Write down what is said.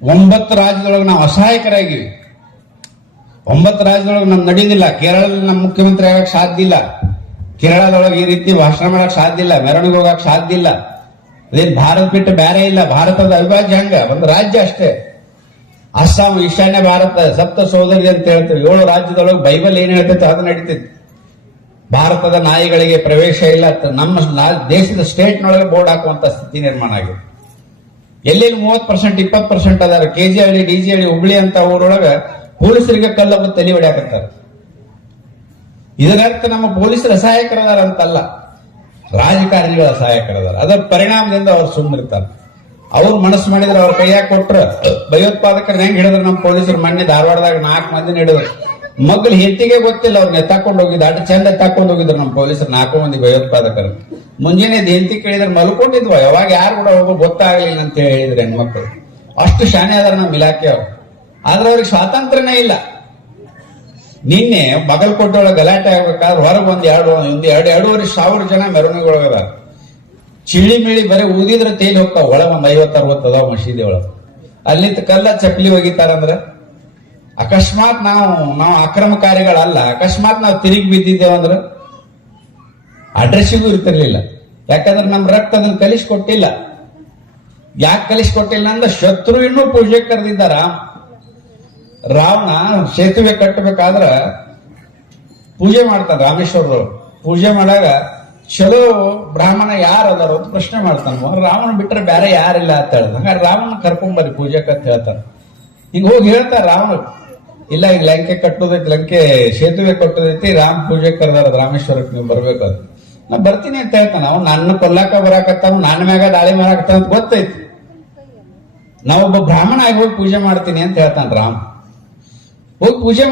9 ರಾಜ್ಯದೊಳಗೆ ನಾವು ಅಸಹಾಯಕರಾಗಿವಿ. 9 ರಾಜ್ಯದೊಳಗೆ ನಮ್ ನಡೆಯುದಿಲ್ಲ. ಕೇರಳದಲ್ಲಿ ನಮ್ಮ ಮುಖ್ಯಮಂತ್ರಿ ಆಗಕ್ಕೆ ಸಾಧ್ಯ ಇಲ್ಲ. ಕೇರಳದೊಳಗೆ ಈ ರೀತಿ ಭಾಷಣ ಮಾಡಕ್ ಸಾಧ್ಯ ಇಲ್ಲ, ಮೆರವಣಿಗೆ ಹೋಗಕ್ ಸಾಧ್ಯ ಇಲ್ಲ. ಅದೇನ್ ಭಾರತ ಬಿಟ್ಟು ಬೇರೆ ಇಲ್ಲ. ಭಾರತದ ಅವಿಭಾಜ್ಯ ಹಂಗ ಒಂದು ರಾಜ್ಯ ಅಷ್ಟೇ. ಅಸ್ಸಾಂ ಈಶಾನ್ಯ ಭಾರತ ಸಪ್ತ ಸೋದರಿ ಅಂತ ಹೇಳ್ತೀವಿ. 7 ರಾಜ್ಯದೊಳಗೆ ಬೈಬಲ್ ಏನ್ ಹೇಳ್ತೈತೆ ಅದು ನಡೀತೈತಿ. ಭಾರತದ ನಾಯಿಗಳಿಗೆ ಪ್ರವೇಶ ಇಲ್ಲ. ನಮ್ಮ ದೇಶದ ಸ್ಟೇಟ್ನೊಳಗೆ ಬೋರ್ಡ್ ಹಾಕುವಂತ ಸ್ಥಿತಿ ನಿರ್ಮಾಣ ಆಗಿದೆ. ಎಲ್ಲೆಲ್ಲಿ 30%, 20% ಅದಾರ. ಕೆಜಿಹಳ್ಳಿ, ಡಿಜಿಹಳ್ಳಿ, ಹುಬ್ಳಿ ಅಂತ ಊರೊಳಗ ಪೊಲೀಸರಿಗೆ ಕಲ್ಲನ್ನು ತಲೆ ಹೊಡ್ಯಾಕತ್ತಾರ. ಇದರರ್ಥ ನಮ್ಮ ಪೊಲೀಸರು ಅಸಹಾಯಕರದಾರ ಅಂತಲ್ಲ, ರಾಜಕಾರಣಿಗಳ ಅಸಹಾಯಕರದಾರ. ಅದರ ಪರಿಣಾಮದಿಂದ ಅವ್ರು ಸುಮ್ಮನಿರ್ತಾರೆ. ಅವ್ರು ಮನಸ್ಸು ಮಾಡಿದ್ರೆ ಅವ್ರ ಕೈಯಾಗ ಕೊಟ್ರ ಭಯೋತ್ಪಾದಕರನ್ನ ಹೆಂಗ್ ಹಿಡಿದ್ರು ನಮ್ಮ ಪೊಲೀಸರು. ಮೊನ್ನೆ ಧಾರವಾಡದಾಗ 4 ಮಂದಿನ ಹಿಡಿದ್ರು. ಮಗ್ಳು ಹೆಂಡತಿಗೆ ಗೊತ್ತಿಲ್ಲ, ಅವ್ರನ್ನ ಎತ್ತಾಕೊಂಡು ಹೋಗಿದ್ದು. ಅಡ್ಡ ಚಂದ ಎತ್ತಾಕೊಂಡು ಹೋಗಿದ್ರು ನಮ್ಮ ಪೊಲೀಸರು 4 ಮಂದಿ ಭಯೋತ್ಪಾದಕರು. ಮುಂಜಾನೆ ಹೆಂಡತಿ ಕೇಳಿದ್ರೆ ಮಲ್ಕೊಂಡಿದ್ವ, ಯಾವಾಗ ಯಾರು ಕೂಡ ಹೋಗೋ ಗೊತ್ತಾಗ್ಲಿಲ್ಲ ಅಂತ ಹೇಳಿದ್ರು ಹೆಣ್ಮಕ್ಳು. ಅಷ್ಟು ಶಾನೆ ಅದಾರ ನಮ್ಮ ಇಲಾಖೆ ಅವ್ರು. ಆದ್ರೆ ಅವ್ರಿಗೆ ಸ್ವಾತಂತ್ರ್ಯನೇ ಇಲ್ಲ. ನಿನ್ನೆ ಬಾಗಲಕೋಟೆ ಒಳಗೆ ಗಲಾಟೆ ಆಗ್ಬೇಕಾದ್ರೆ ಹೊರಗೆ ಎರಡೂವರೆ ಸಾವಿರ ಜನ ಮೆರವಣಿಗೆ ಚಿಳ್ಳಿ ಮಿಳಿ ಬರೀ ಊದಿದ್ರೆ ತೇಲಿ ಹೋಗ್ತಾವ. ಒಳಗೆ 50-60 ಅದಾವ ಮಸೀದಿ ಒಳಗೆ. ಅಲ್ಲಿಂದ ಕಲ್ಲ ಚಪ್ಪಲಿ ಒಗಿತಾರಂದ್ರ ಅಕಸ್ಮಾತ್ ನಾವು ಅಕ್ರಮಕಾರಿಗಳಲ್ಲ. ಅಕಸ್ಮಾತ್ ನಾವು ತಿರುಗಿ ಬಿದ್ದಿದ್ದೇವಂದ್ರ ಅಡ್ರೆಸ್ಸಿಗೂ ಇರ್ತಿರ್ಲಿಲ್ಲ. ಯಾಕಂದ್ರೆ ನಮ್ ರಕ್ತ ಅದನ್ನ ಕಲಿಸ್ಕೊಟ್ಟಿಲ್ಲ. ಯಾಕೆ ಕಲಿಸ್ಕೊಟ್ಟಿಲ್ಲ ಅಂದ್ರೆ ಶತ್ರು ಇನ್ನೂ ಪೂಜೆ ಕರೆದಿದ್ದಾರ. ರಾವಣ ಸೇತುವೆ ಕಟ್ಟಬೇಕಾದ್ರ ಪೂಜೆ ಮಾಡ್ತಾನ. ರಾಮೇಶ್ವರದವ್ರು ಪೂಜೆ ಮಾಡಾಗ ಚಲೋ ಬ್ರಾಹ್ಮಣ ಯಾರು ಅದಾರ ಅಂತ ಪ್ರಶ್ನೆ ಮಾಡ್ತಾನ. ರಾವಣ ಬಿಟ್ರೆ ಬೇರೆ ಯಾರಿಲ್ಲ ಅಂತ ಹೇಳ್ದ. ಹಂಗಾರೆ ರಾವಣ ಕರ್ಕೊಂಬರ್ರಿ ಪೂಜೆಕ್ ಅಂತ ಹೇಳ್ತಾನ. ಹಿಂಗ ಹೋಗಿ ಹೇಳ್ತಾರ ರಾವಣ, ಇಲ್ಲ ಈಗ ಲಂಕೆ ಕಟ್ಟೋದೈತಿ, ಲಂಕೆ ಸೇತುವೆ ಕಟ್ಟೋದೈತಿ, ರಾಮ್ ಪೂಜೆ ಕರೆದಾರ ರಾಮೇಶ್ವರಕ್ಕೆ ನೀವು ಬರ್ಬೇಕಂತ. ನಾ ಬರ್ತೀನಿ ಅಂತ ಹೇಳ್ತಾನ. ಅವ್ನು ನನ್ನ ಕೊಲ್ಲಾಕ ಬರಾಕತ್ತಾವ, ನನ್ನ ಮ್ಯಾಗ ದಾಳಿ ಮಾರಾಕತ್ತಾವ ಅಂತ ಗೊತ್ತೈತಿ. ನಾವೊಬ್ಬ ಬ್ರಾಹ್ಮಣ ಆಗಿ ಹೋಗಿ ಪೂಜೆ ಮಾಡ್ತೀನಿ ಅಂತ ಹೇಳ್ತಾನ ರಾಮ್. ಹೋಗಿ ಪೂಜೆ